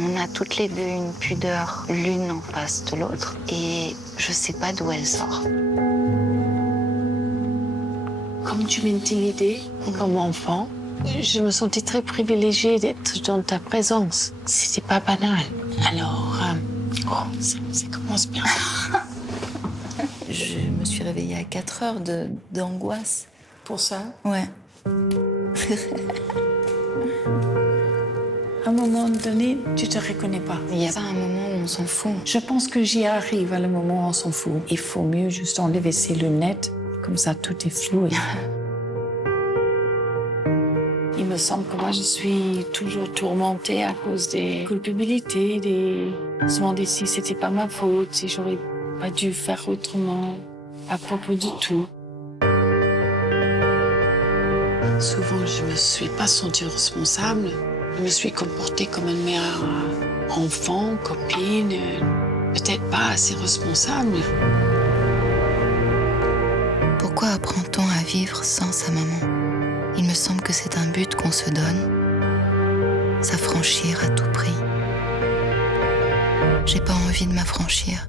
On a toutes les deux une pudeur l'une en face de l'autre et je sais pas d'où elle sort. Comme tu m'intimidais comme enfant, je me sentais très privilégiée d'être dans ta présence. C'était pas banal. Alors, ça commence bien. Je me suis réveillée à 4 heures d'angoisse. Pour ça, Ouais. à un moment donné, tu te reconnais pas. Il y a un moment où on s'en fout. Je pense que j'y arrive à le moment où on s'en fout. Il faut mieux juste enlever ses lunettes, comme ça tout est flou. Il me semble que moi je suis toujours tourmentée à cause des culpabilités, se demander si c'était pas ma faute, si j'aurais pas dû faire autrement à propos de tout. Souvent, je me suis pas sentie responsable. Je me suis comportée comme une mère enfant, copine, peut-être pas assez responsable. Pourquoi apprend-on à vivre sans sa maman? Il me semble que c'est un but qu'on se donne, s'affranchir à tout prix. J'ai pas envie de m'affranchir.